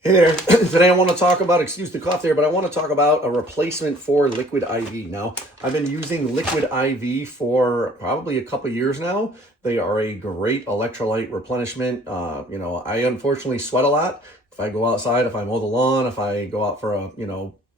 Hey there. Today I want to talk about, excuse the cough there, but I want to talk about a replacement for Liquid IV. Now, I've been using Liquid IV for probably a couple years now. They are a great electrolyte replenishment. I unfortunately sweat a lot. If I go outside, if I mow the lawn, if I go out for a,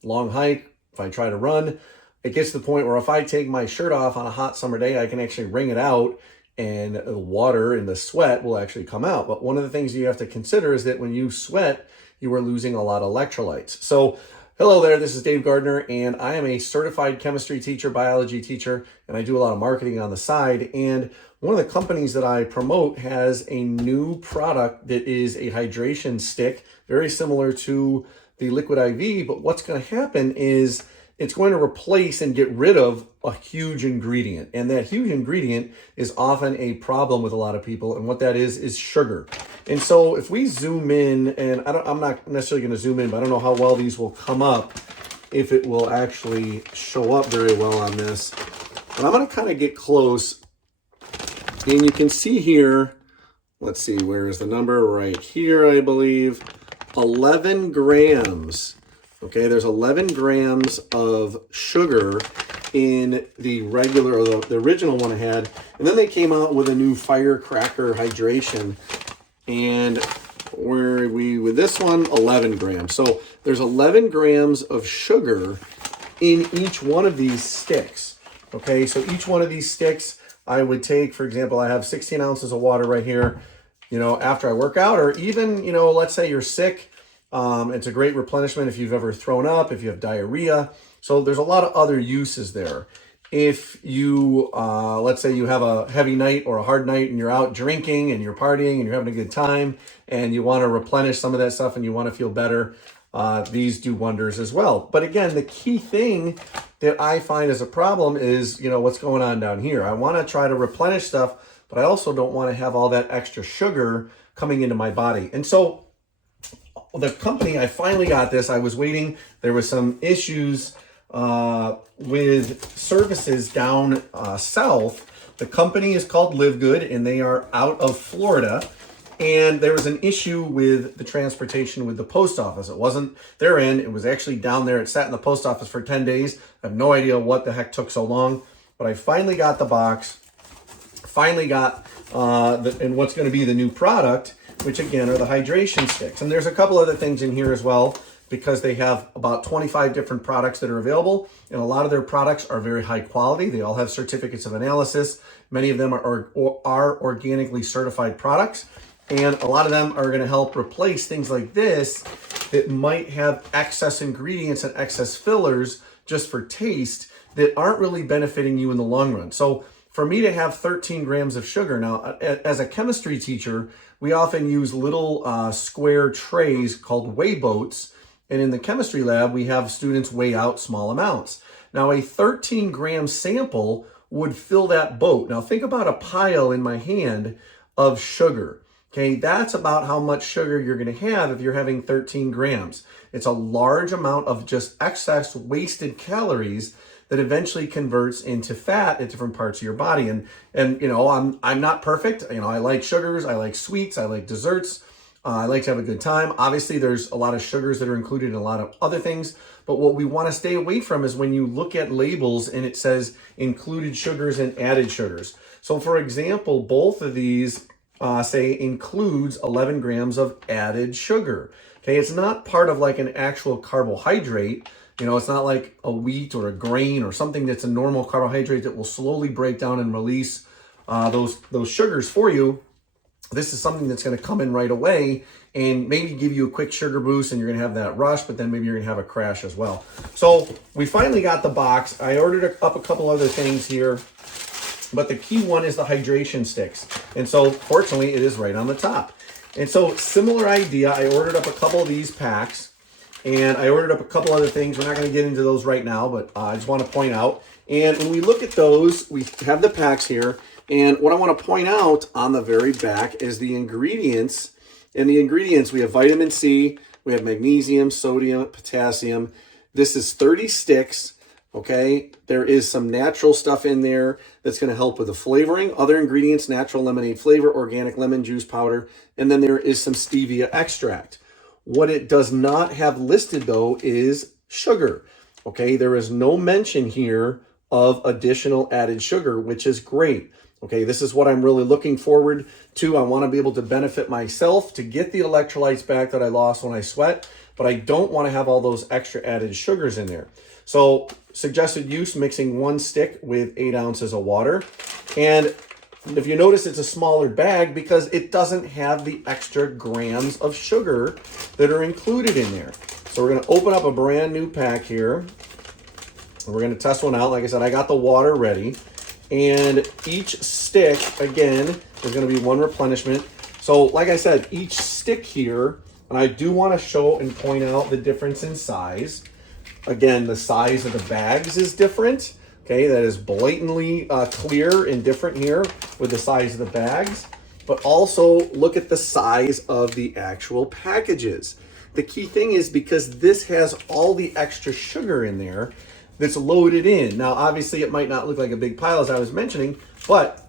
long hike, if I try to run, it gets to the point where if I take my shirt off on a hot summer day, I can actually wring it out and the water and the sweat will actually come out. But one of the things you have to consider is that when you sweat, you are losing a lot of electrolytes. So, hello there, this is Dave Gardner, and I am a certified chemistry teacher, biology teacher, and I do a lot of marketing on the side. And one of the companies that I promote has a new product that is a hydration stick, very similar to the Liquid IV, but what's going to happen is it's going to replace and get rid of a huge ingredient. And that huge ingredient is often a problem with a lot of people. And what that is sugar. And so if we zoom in, and I'm not necessarily going to zoom in, but I don't know how well these will come up, if it will actually show up very well on this. But I'm going to kind of get close. And you can see here, let's see, where is the number? Right here, I believe, 11 grams. Okay, there's 11 grams of sugar in the regular, or the original one I had. And then they came out with a new firecracker hydration. And where are we with this one? 11 grams. So there's 11 grams of sugar in each one of these sticks. Okay, so each one of these sticks, I would take, for example, I have 16 ounces of water right here, after I work out, or even, let's say you're sick. It's a great replenishment if you've ever thrown up, if you have diarrhea. So there's a lot of other uses there. If you, let's say you have a heavy night or a hard night and you're out drinking and you're partying and you're having a good time and you want to replenish some of that stuff and you want to feel better, these do wonders as well. But again, the key thing that I find as a problem is, what's going on down here. I want to try to replenish stuff, but I also don't want to have all that extra sugar coming into my body. And so the company, I finally got this. I was waiting. There was some issues with services down south. The company is called LiveGood, and they are out of Florida. And there was an issue with the transportation with the post office. It wasn't their end. It was actually down there. It sat in the post office for 10 days. I have no idea what the heck took so long. But I finally got the box. Finally got and what's going to be the new product, which again are the hydration sticks. And there's a couple other things in here as well, because they have about 25 different products that are available. And a lot of their products are very high quality. They all have certificates of analysis. Many of them are organically certified products. And a lot of them are going to help replace things like this that might have excess ingredients and excess fillers just for taste that aren't really benefiting you in the long run. So for me to have 13 grams of sugar, now as a chemistry teacher, we often use little square trays called weigh boats. And in the chemistry lab, we have students weigh out small amounts. Now a 13 gram sample would fill that boat. Now think about a pile in my hand of sugar. Okay, that's about how much sugar you're going to have if you're having 13 grams. It's a large amount of just excess wasted calories that eventually converts into fat at different parts of your body. And I'm not perfect. I like sugars, I like sweets, I like desserts. I like to have a good time. Obviously, there's a lot of sugars that are included in a lot of other things. But what we want to stay away from is when you look at labels and it says included sugars and added sugars. So for example, both of these say includes 11 grams of added sugar. Okay, it's not part of like an actual carbohydrate. It's not like a wheat or a grain or something that's a normal carbohydrate that will slowly break down and release those sugars for you. This is something that's going to come in right away and maybe give you a quick sugar boost, and you're going to have that rush, but then maybe you're going to have a crash as well. So we finally got the box. I ordered up a couple other things here, but the key one is the hydration sticks. And so fortunately, it is right on the top. And so similar idea, I ordered up a couple of these packs, and I ordered up a couple other things. We're not going to get into those right now, but I just want to point out. And when we look at those, we have the packs here. And what I want to point out on the very back is the ingredients. In the ingredients, we have vitamin C, we have magnesium, sodium, potassium. This is 30 sticks, okay? There is some natural stuff in there that's going to help with the flavoring. Other ingredients, natural lemonade flavor, organic lemon juice powder, and then there is some stevia extract. What it does not have listed though is sugar. Okay, there is no mention here of additional added sugar, which is great. Okay, this is what I'm really looking forward to. I want to be able to benefit myself to get the electrolytes back that I lost when I sweat, but I don't want to have all those extra added sugars in there. So suggested use, mixing 1 stick with 8 ounces of water. And if you notice, it's a smaller bag because it doesn't have the extra grams of sugar that are included in there. So we're going to open up a brand new pack here. And we're going to test one out. Like I said, I got the water ready. And each stick, again, is going to be 1 replenishment. So like I said, each stick here, and I do want to show and point out the difference in size. Again, the size of the bags is different. Okay, that is blatantly clear and different here with the size of the bags. But also look at the size of the actual packages. The key thing is because this has all the extra sugar in there that's loaded in. Now, obviously, it might not look like a big pile as I was mentioning, but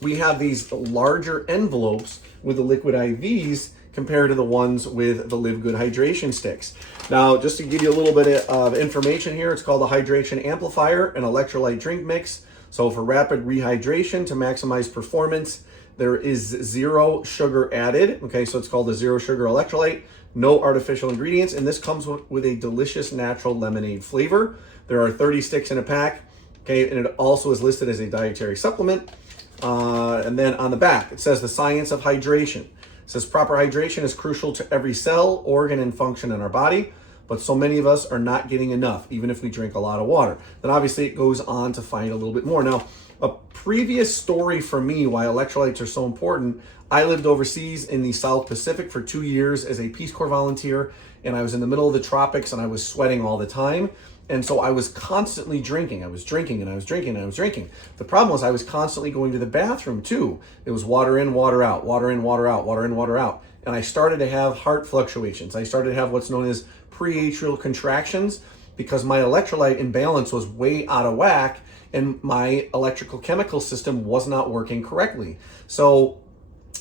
we have these larger envelopes with the liquid IVs compared to the ones with the LiveGood hydration sticks. Now, just to give you a little bit of information here, it's called the Hydration Amplifier, an electrolyte drink mix. So for rapid rehydration to maximize performance, there is 0 sugar added. Okay, so it's called the 0 sugar electrolyte, no artificial ingredients, and this comes with a delicious natural lemonade flavor. There are 30 sticks in a pack, okay, and it also is listed as a dietary supplement. And then on the back, it says the science of hydration. It says proper hydration is crucial to every cell, organ, and function in our body, but so many of us are not getting enough, even if we drink a lot of water. Then obviously it goes on to find a little bit more. Now, a previous story for me why electrolytes are so important, I lived overseas in the South Pacific for 2 years as a Peace Corps volunteer, and I was in the middle of the tropics and I was sweating all the time. And so I was constantly drinking. I was drinking and I was drinking and I was drinking. The problem was I was constantly going to the bathroom too. It was water in, water out, water in, water out, water in, water out. And I started to have heart fluctuations. I started to have what's known as pre-atrial contractions because my electrolyte imbalance was way out of whack and my electrical chemical system was not working correctly. So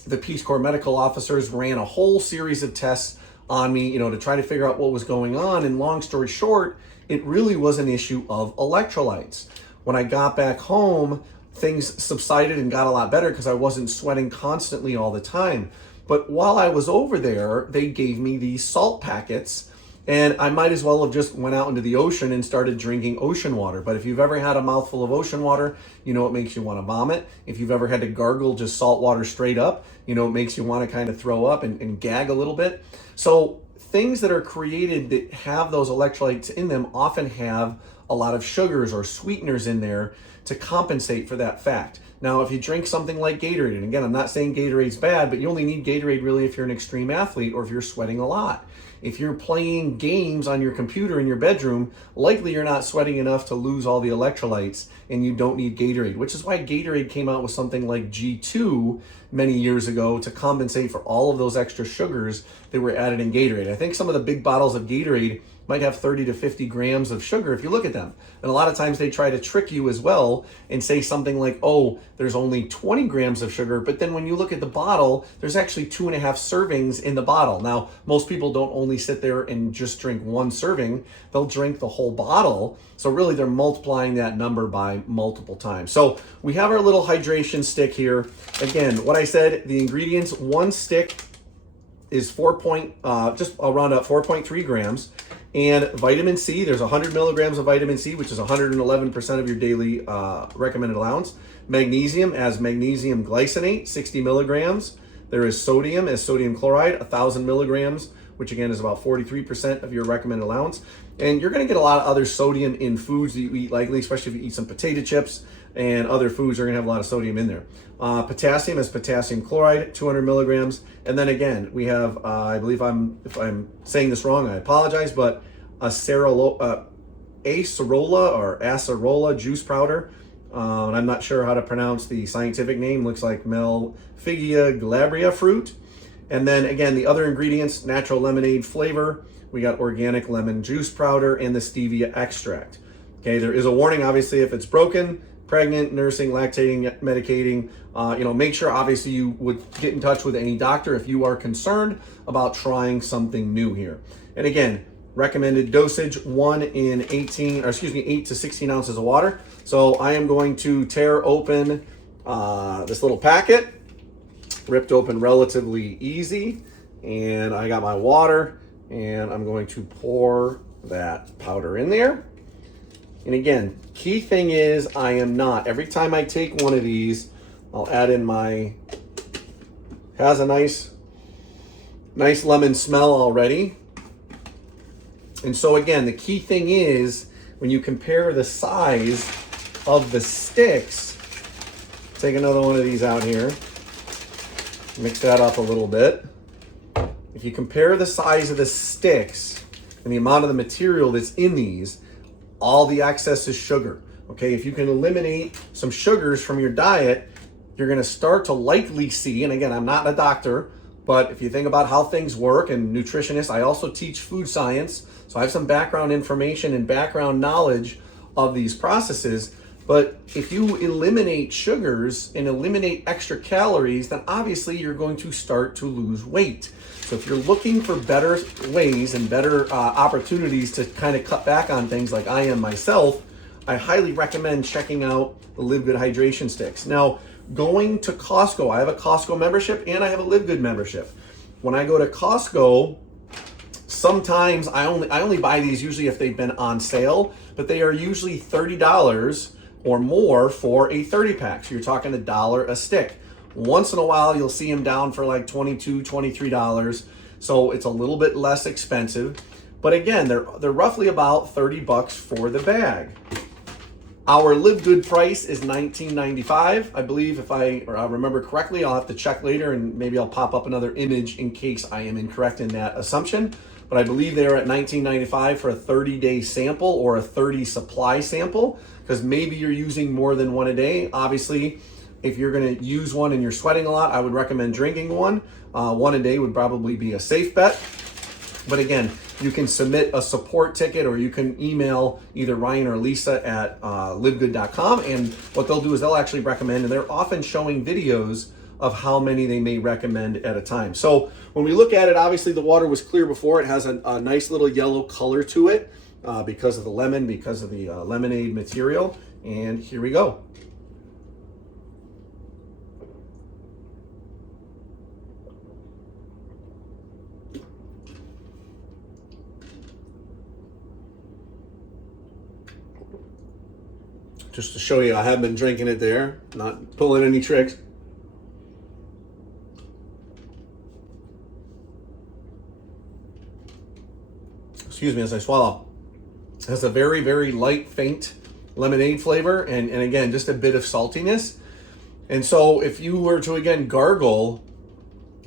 the Peace Corps medical officers ran a whole series of tests on me, to try to figure out what was going on. And long story short, it really was an issue of electrolytes. When I got back home, things subsided and got a lot better because I wasn't sweating constantly all the time. But while I was over there, they gave me these salt packets, and I might as well have just went out into the ocean and started drinking ocean water. But if you've ever had a mouthful of ocean water, it makes you want to vomit. If you've ever had to gargle just salt water straight up, it makes you want to kind of throw up and gag a little bit. So things that are created that have those electrolytes in them often have a lot of sugars or sweeteners in there to compensate for that fact. Now, if you drink something like Gatorade, and again, I'm not saying Gatorade's bad, but you only need Gatorade really if you're an extreme athlete or if you're sweating a lot. If you're playing games on your computer in your bedroom, likely you're not sweating enough to lose all the electrolytes and you don't need Gatorade, which is why Gatorade came out with something like G2 many years ago to compensate for all of those extra sugars that were added in Gatorade. I think some of the big bottles of Gatorade might have 30 to 50 grams of sugar if you look at them. And a lot of times they try to trick you as well and say something like, oh, there's only 20 grams of sugar. But then when you look at the bottle, there's actually 2.5 servings in the bottle. Now, most people don't only sit there and just drink 1 serving. They'll drink the whole bottle. So really they're multiplying that number by multiple times. So we have our little hydration stick here. Again, what I said, the ingredients, 1 stick is just I'll round up 4.3 grams. And vitamin C, there's 100 milligrams of vitamin C, which is 111% of your daily recommended allowance. Magnesium as magnesium glycinate, 60 milligrams. There is sodium as sodium chloride, 1,000 milligrams, which again is about 43% of your recommended allowance. And you're gonna get a lot of other sodium in foods that you eat likely, especially if you eat some potato chips and other foods are gonna have a lot of sodium in there. Potassium is potassium chloride, 200 milligrams. And then again, we have, I believe if I'm saying this wrong, I apologize, but acerola or acerola juice powder. And I'm not sure how to pronounce the scientific name. Looks like Melphagia glabria fruit. And then again, the other ingredients, natural lemonade flavor. We got organic lemon juice powder and the stevia extract. Okay, there is a warning, obviously, if it's broken, pregnant, nursing, lactating, medicating, make sure obviously you would get in touch with any doctor if you are concerned about trying something new here. And again, recommended dosage 8 to 16 ounces of water. So I am going to tear open this little packet, ripped open relatively easy, and I got my water, and I'm going to pour that powder in there. And again, key thing is I am not, every time I take one of these, I'll add in has a nice lemon smell already. And so again, the key thing is when you compare the size of the sticks, take another one of these out here, mix that up a little bit. If you compare the size of the sticks and the amount of the material that's in these, all the excess is sugar. Okay, if you can eliminate some sugars from your diet, you're gonna start to likely see, and again, I'm not a doctor, but if you think about how things work, and nutritionist, I also teach food science, so I have some background information and background knowledge of these processes. But if you eliminate sugars and eliminate extra calories, then obviously you're going to start to lose weight. So if you're looking for better ways and better opportunities to kind of cut back on things like I am myself, I highly recommend checking out the LiveGood Hydration Sticks. Now, going to Costco, I have a Costco membership and I have a LiveGood membership. When I go to Costco, sometimes I only buy these usually if they've been on sale, but they are usually $30 or more for a 30 pack. So you're talking $1 a stick. Once in a while, you'll see them down for like $22, $23. So it's a little bit less expensive. But again, they're roughly about 30 bucks for the bag. Our LiveGood price is $19.95. I believe if I remember correctly, I'll have to check later and maybe I'll pop up another image in case I am incorrect in that assumption. But I believe they are at $19.95 for a 30-day sample or a 30 supply sample, because maybe you're using more than one a day. Obviously, if you're gonna use one and you're sweating a lot, I would recommend drinking one. One a day would probably be a safe bet. But again, you can submit a support ticket or you can email either Ryan or Lisa at livegood.com, and what they'll do is they'll actually recommend, and they're often showing videos of how many they may recommend at a time. So when we look at it, obviously the water was clear before. It has a nice little yellow color to it because of the lemon, because of the lemonade material. And here we go. Just to show you, I have been drinking it there, not pulling any tricks. Excuse me as I swallow. It has a very, very light, faint lemonade flavor, and again, just a bit of saltiness. And so if you were to, again, gargle,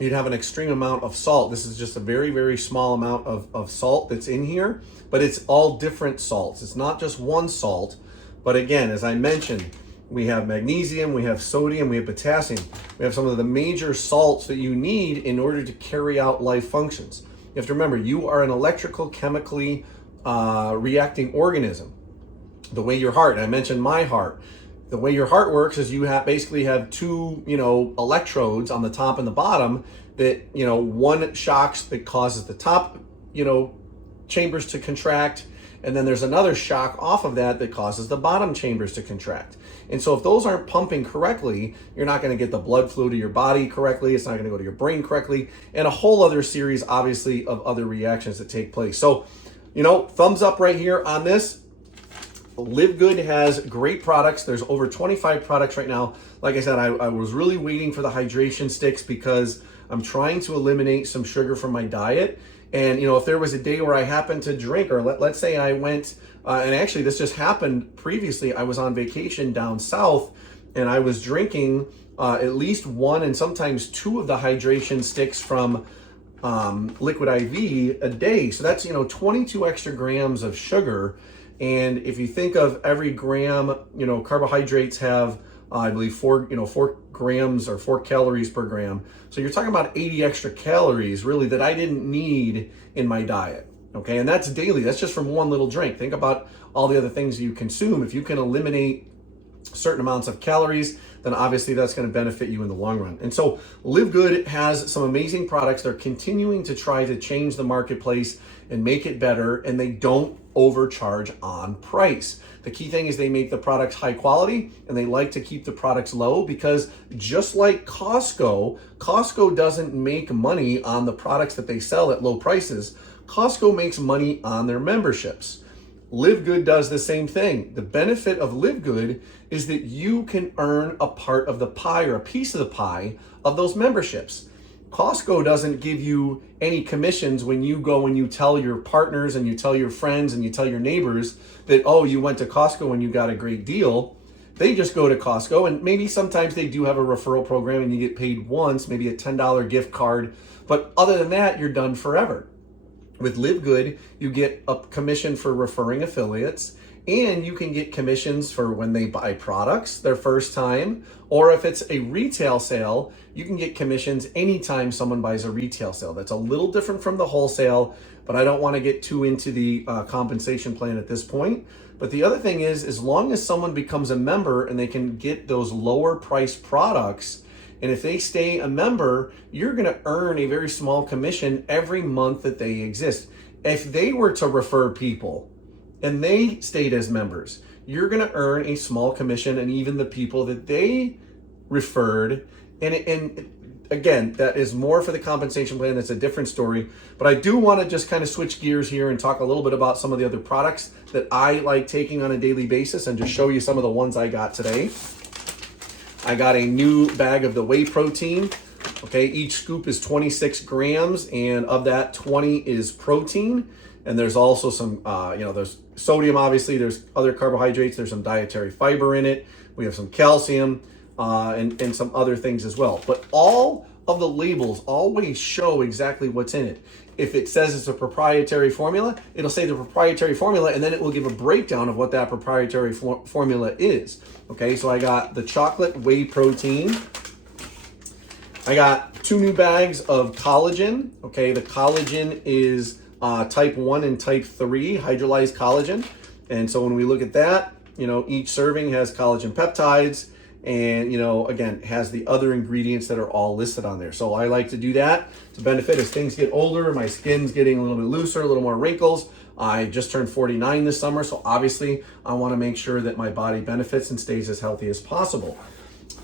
you'd have an extreme amount of salt. This is just a very, very small amount of salt that's in here, but it's all different salts. It's not just one salt. But again, as I mentioned, we have magnesium, we have sodium, we have potassium. We have some of the major salts that you need in order to carry out life functions. You have to remember, you are an electrical, chemically reacting organism. The way your heart, I mentioned my heart, the way your heart works is you basically have two, electrodes on the top and the bottom that, one shocks that causes the top, chambers to contract. And then there's another shock off of that causes the bottom chambers to contract. And so if those aren't pumping correctly, you're not going to get the blood flow to your body correctly. It's not going to go to your brain correctly. And a whole other series, obviously, of other reactions that take place. So, thumbs up right here on this. LiveGood has great products. There's over 25 products right now. Like I said, I was really waiting for the hydration sticks because I'm trying to eliminate some sugar from my diet. And, if there was a day where I happened to drink, or let's say I went, and actually this just happened previously, I was on vacation down south and I was drinking at least one and sometimes two of the hydration sticks from Liquid IV a day. So that's, 22 extra grams of sugar. And if you think of every gram, carbohydrates have, I believe, 4 grams or 4 calories per gram. So you're talking about 80 extra calories really that I didn't need in my diet. Okay, and that's daily. That's just from one little drink. Think about all the other things you consume. If you can eliminate certain amounts of calories, then obviously that's going to benefit you in the long run. And so LiveGood has some amazing products. They're continuing to try to change the marketplace and make it better, and they don't overcharge on price. The key thing is they make the products high quality, and they like to keep the products low, because just like Costco doesn't make money on the products that they sell at low prices. Costco makes money on their memberships. LiveGood does the same thing. The benefit of LiveGood is that you can earn a part of the pie, or a piece of the pie of those memberships. Costco doesn't give you any commissions when you go and you tell your partners and you tell your friends and you tell your neighbors that, oh, you went to Costco and you got a great deal. They just go to Costco, and maybe sometimes they do have a referral program and you get paid once, maybe a $10 gift card. But other than that, you're done forever. With LiveGood, you get a commission for referring affiliates, and you can get commissions for when they buy products their first time, or if it's a retail sale, you can get commissions anytime someone buys a retail sale. That's a little different from the wholesale, but I don't want to get too into the compensation plan at this point. But the other thing is, as long as someone becomes a member and they can get those lower priced products, and if they stay a member, you're going to earn a very small commission every month that they exist. If they were to refer people and they stayed as members, you're going to earn a small commission, and even the people that they referred. And again, that is more for the compensation plan. That's a different story. But I do want to just kind of switch gears here and talk a little bit about some of the other products that I like taking on a daily basis, and just show you some of the ones I got today. I got a new bag of the whey protein. Okay, each scoop is 26 grams, and of that, 20 is protein. And there's also some, there's sodium, obviously, there's other carbohydrates, there's some dietary fiber in it. We have some calcium and some other things as well. But all of the labels always show exactly what's in it. If it says it's a proprietary formula, it'll say the proprietary formula, and then it will give a breakdown of what that proprietary formula is. Okay, so I got the chocolate whey protein. I got 2 new bags of collagen. Okay, the collagen is type 1 and type 3 hydrolyzed collagen. And so when we look at that, each serving has collagen peptides, and again, has the other ingredients that are all listed on there. So I like to do that to benefit as things get older. My skin's getting a little bit looser, a little more wrinkles. I just turned 49 this summer, so obviously I want to make sure that my body benefits and stays as healthy as possible.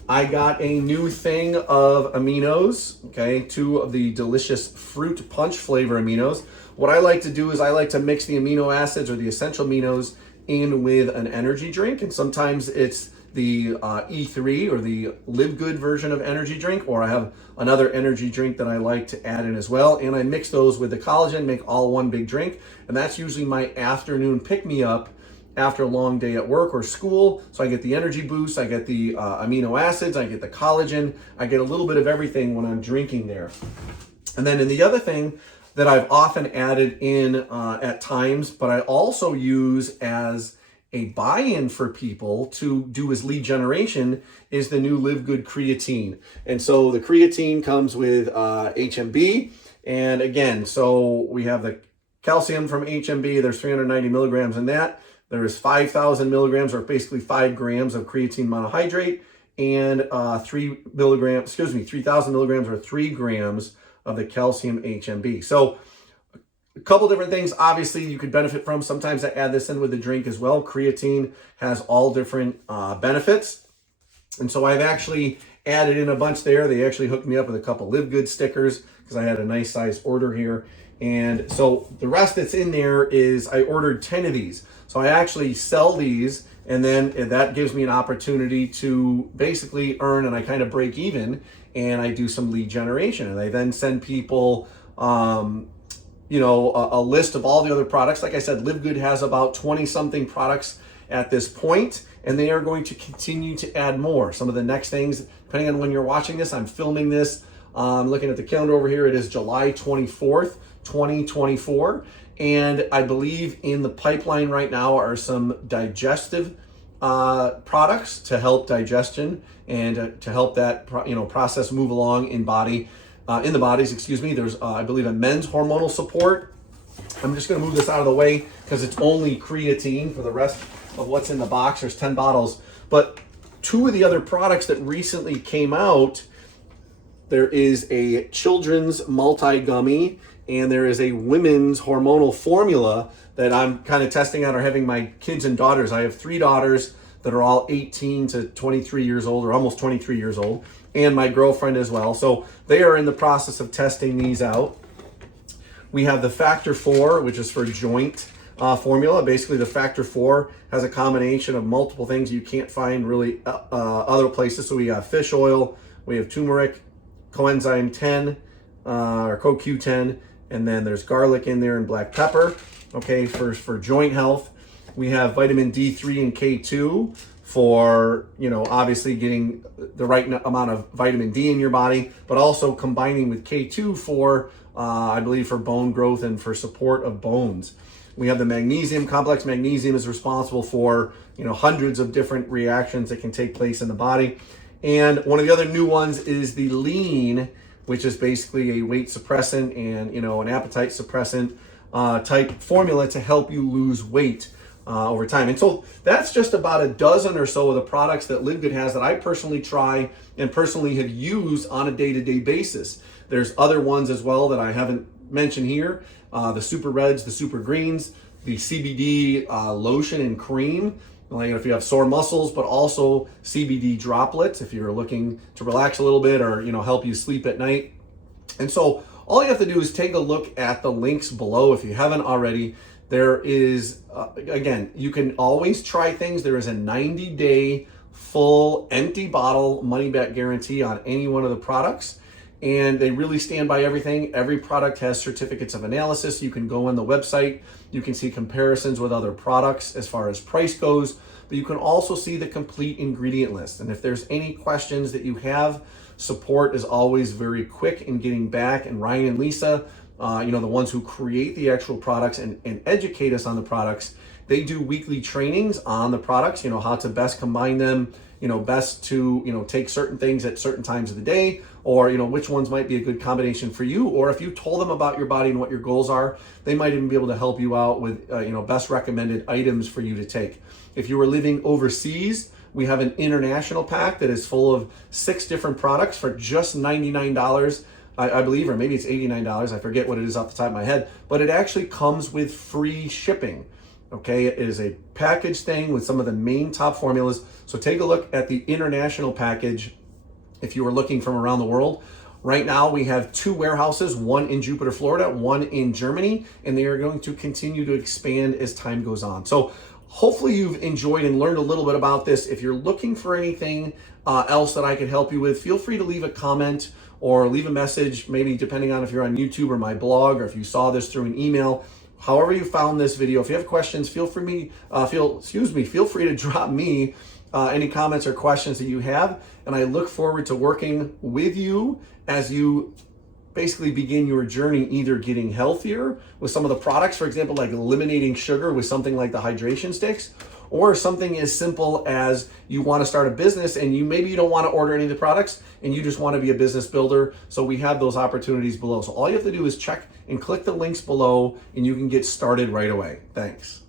I got a new thing of aminos, okay, 2 of the delicious fruit punch flavor aminos. What I like to do is I like to mix the amino acids, or the essential aminos, in with an energy drink, and sometimes it's the E3 or the LiveGood version of energy drink, or I have another energy drink that I like to add in as well, and I mix those with the collagen, make all one big drink, and that's usually my afternoon pick-me-up after a long day at work or school. So I get the energy boost, I get the amino acids, I get the collagen, I get a little bit of everything when I'm drinking there. And then the other thing that I've often added in at times, but I also use as a buy-in for people to do as lead generation, is the new LiveGood creatine. And so the creatine comes with HMB. And again, so we have the calcium from HMB. There's 390 milligrams in that. There is 5,000 milligrams, or basically 5 grams of creatine monohydrate, and 3,000 milligrams or 3 grams of the calcium HMB. So a couple different things, obviously, you could benefit from. Sometimes I add this in with the drink as well. Creatine has all different benefits. And so I've actually added in a bunch there. They actually hooked me up with a couple LiveGood stickers because I had a nice size order here. And so the rest that's in there is, I ordered 10 of these. So I actually sell these, and then that gives me an opportunity to basically earn, and I kind of break even, and I do some lead generation. And I then send people a list of all the other products. Like I said, LiveGood has about 20 something products at this point, and they are going to continue to add more. Some of the next things, depending on when you're watching this, I'm filming this. Looking at the calendar over here, it is July 24th, 2024. And I believe in the pipeline right now are some digestive products to help digestion and to help that process move along in the bodies, excuse me. There's, I believe, a men's hormonal support. I'm just going to move this out of the way because it's only creatine. For the rest of what's in the box, there's 10 bottles. But two of the other products that recently came out, there is a children's multi-gummy and there is a women's hormonal formula that I'm kind of testing out or having my kids and daughters. I have 3 daughters that are all 18 to 23 years old, or almost 23 years old, and my girlfriend as well. So they are in the process of testing these out. We have the Factor 4, which is for joint formula. Basically, the Factor 4 has a combination of multiple things you can't find really other places. So we got fish oil, we have turmeric, coenzyme 10, or CoQ10, and then there's garlic in there and black pepper, okay, for joint health. We have vitamin D3 and K2 for, obviously getting the right amount of vitamin D in your body, but also combining with K2 for, I believe, for bone growth and for support of bones. We have the magnesium. Complex magnesium is responsible for, hundreds of different reactions that can take place in the body. And one of the other new ones is the lean, which is basically a weight suppressant and, an appetite suppressant type formula to help you lose weight over time. And so that's just about a dozen or so of the products that LiveGood has that I personally try and personally have used on a day-to-day basis. There's other ones as well that I haven't mentioned here. The Super Reds, the Super Greens, the CBD lotion and cream, like if you have sore muscles, but also CBD droplets if you're looking to relax a little bit or, help you sleep at night. And so all you have to do is take a look at the links below if you haven't already. There is, again, you can always try things. There is a 90-day full empty bottle money back guarantee on any one of the products. And they really stand by everything. Every product has certificates of analysis. You can go on the website. You can see comparisons with other products as far as price goes, but you can also see the complete ingredient list. And if there's any questions that you have, support is always very quick in getting back. And Ryan and Lisa, the ones who create the actual products and educate us on the products, they do weekly trainings on the products, how to best combine them, best to, take certain things at certain times of the day, or, which ones might be a good combination for you. Or if you told them about your body and what your goals are, they might even be able to help you out with, best recommended items for you to take. If you were living overseas, we have an international pack that is full of 6 different products for just $99, I believe, or maybe it's $89. I forget what it is off the top of my head, but it actually comes with free shipping. Okay, it is a package thing with some of the main top formulas. So take a look at the international package if you were looking from around the world. Right now we have 2 warehouses, one in Jupiter, Florida, one in Germany, and they are going to continue to expand as time goes on. So hopefully you've enjoyed and learned a little bit about this. If you're looking for anything else that I could help you with, feel free to leave a comment or leave a message, maybe depending on if you're on YouTube or my blog, or if you saw this through an email. However you found this video, if you have questions, feel free to drop me any comments or questions that you have. And I look forward to working with you as you basically begin your journey, either getting healthier with some of the products, for example, like eliminating sugar with something like the hydration sticks, or something as simple as you want to start a business and you don't want to order any of the products and you just want to be a business builder. So we have those opportunities below. So all you have to do is check and click the links below and you can get started right away. Thanks.